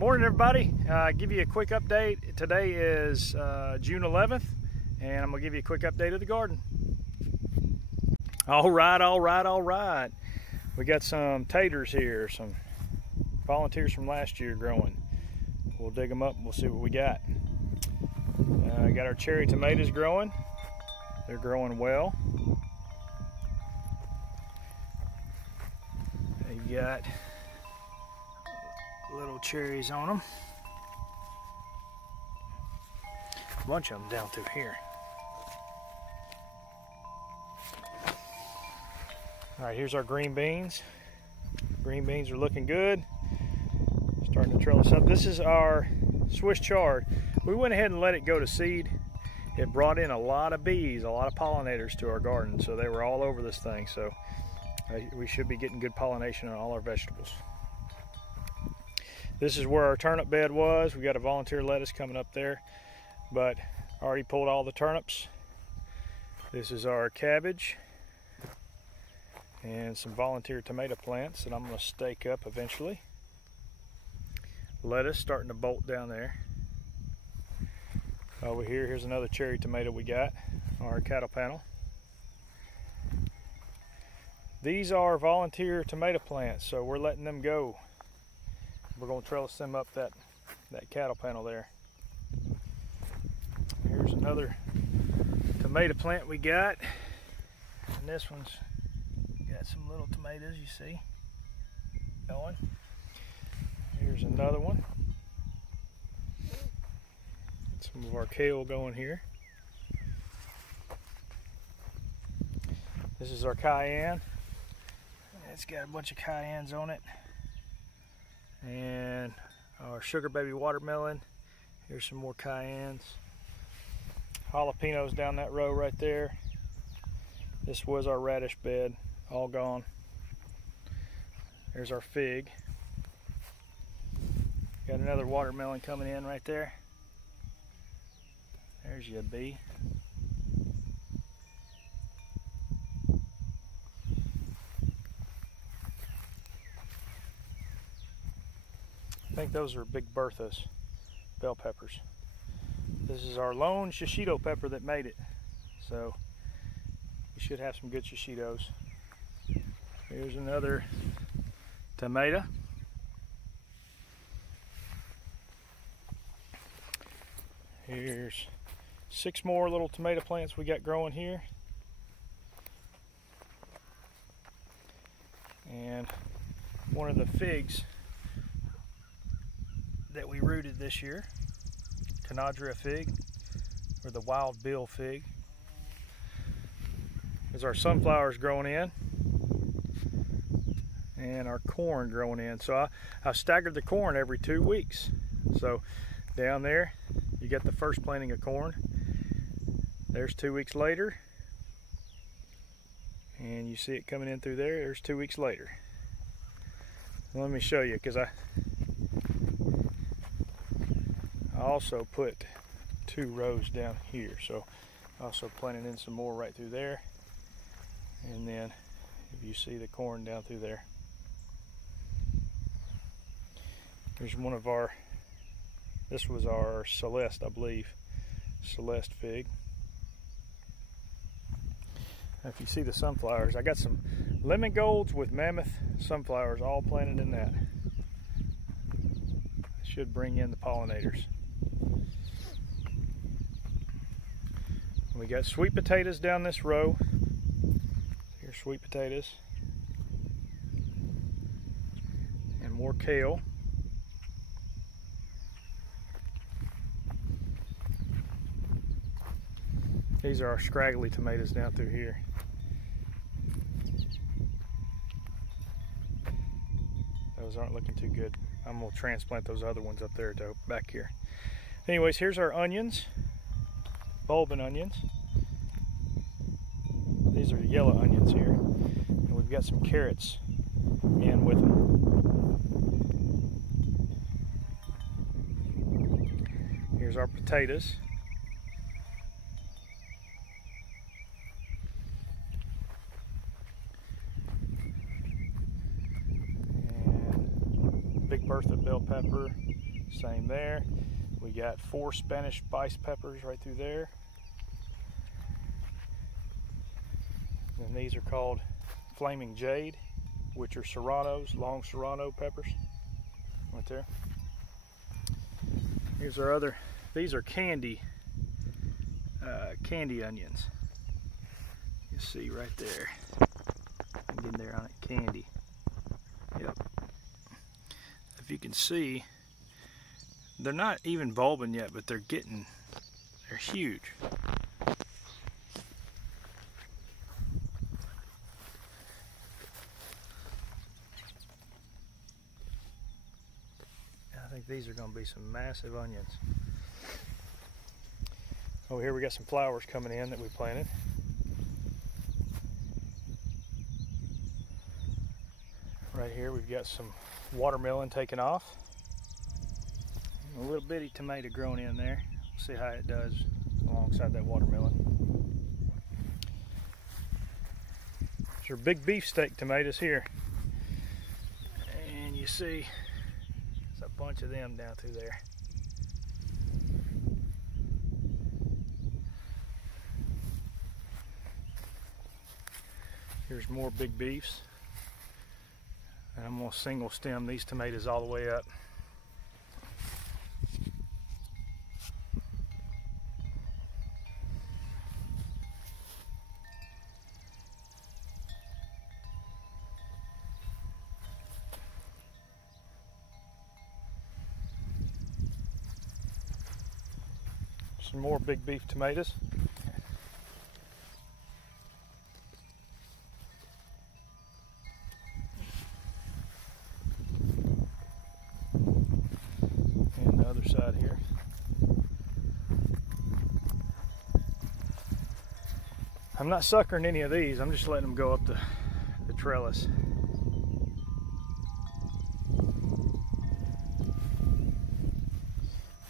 Morning, everybody. Give you a quick update. Today is June 11th, and I'm gonna give you a quick update of the garden. All right. We got some taters here, some volunteers from last year growing. We'll dig them up and we'll see what we got. Got our cherry tomatoes growing. They're growing well. They've got little cherries on them. A bunch of them down through here. All right, here's our green beans. Green beans are looking good. Starting to trellis up. This is our Swiss chard. We went ahead and let it go to seed. It brought in a lot of bees, a lot of pollinators to our garden, so they were all over this thing. So we should be getting good pollination on all our vegetables. This is where our turnip bed was. We got a volunteer lettuce coming up there, but I already pulled all the turnips. This is our cabbage and some volunteer tomato plants that I'm going to stake up eventually. Lettuce starting to bolt down there. Over here, here's another cherry tomato we got on our cattle panel. These are volunteer tomato plants, so we're letting them go. We're going to trellis them up that cattle panel there. Here's another tomato plant we got. And this one's got some little tomatoes, you see, going. Here's another one. Some of our kale going here. This is our cayenne. It's got a bunch of cayennes on it. And our sugar baby watermelon. Here's some more cayennes. Jalapenos down that row right there. This was our radish bed, all gone. There's our fig. Got another watermelon coming in right there. There's your bee. I think those are Big Bertha's bell peppers. This is our lone shishito pepper that made it. So we should have some good shishitos. Here's another tomato. Here's 6 more little tomato plants we got growing here. And one of the figs that we rooted this year, Canadria fig, or the wild bill fig. There's our sunflowers growing in, and our corn growing in. So I staggered the corn every 2 weeks. So down there, you get the first planting of corn. There's 2 weeks later, and you see it coming in through there. There's 2 weeks later. Let me show you, because I also put 2 rows down here. So also planting in some more right through there, and then if you see the corn down through there. Here's one of our, this was our Celeste, I believe, Celeste fig. If you see the sunflowers, I got some lemon golds with mammoth sunflowers all planted in that. Should bring in the pollinators. We got sweet potatoes down this row. Here's sweet potatoes. And more kale. These are our scraggly tomatoes down through here. Those aren't looking too good. I'm going to transplant those other ones up there to back here. Anyways, here's our onions, bulbing onions. These are yellow onions here. And we've got some carrots in with them. Here's our potatoes. Big Bertha bell pepper, Same there. We got 4 Spanish spice peppers right through there. And these are called Flaming Jade, which are serranos, long serrano peppers, right there. Here's our other, these are candy onions. You see right there. Get in there on it, candy. Yep. If you can see, they're not even bulbing yet, but they're huge. I think these are going to be some massive onions. Over here we got some flowers coming in that we planted. Right here we've got some watermelon taken off. A little bitty tomato growing in there. We'll see how it does alongside that watermelon. These are big beefsteak tomatoes here. And you see there's a bunch of them down through there. Here's more big beefs. And I'm going to single stem these tomatoes all the way up. Some more big beef tomatoes. And the other side here. I'm not suckering any of these, I'm just letting them go up the trellis.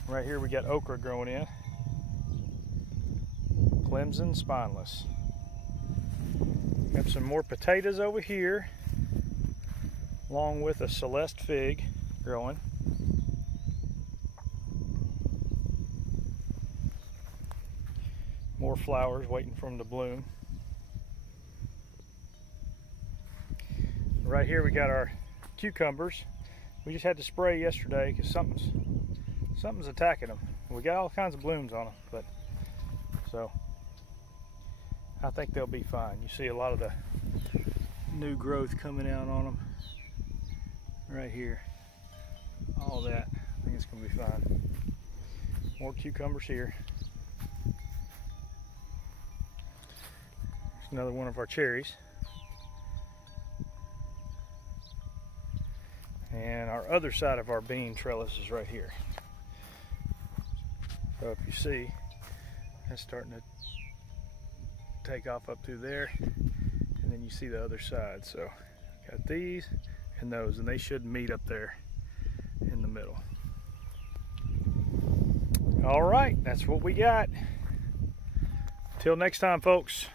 Right here we got okra growing in. Clemson spineless. Got some more potatoes over here, along with a Celeste fig growing. More flowers waiting for them to bloom. Right here we got our cucumbers. We just had to spray yesterday because something's attacking them. We got all kinds of blooms on them, but so I think they'll be fine. You see a lot of the new growth coming out on them right here. All that, I think it's gonna be fine. More cucumbers here. There's another one of our cherries. And our other side of our bean trellis is right here. So if you see, it's starting to take off up through there, and then you see the other side. So got these and those, and they should meet up there in the middle. All right, that's what we got. Till next time, folks.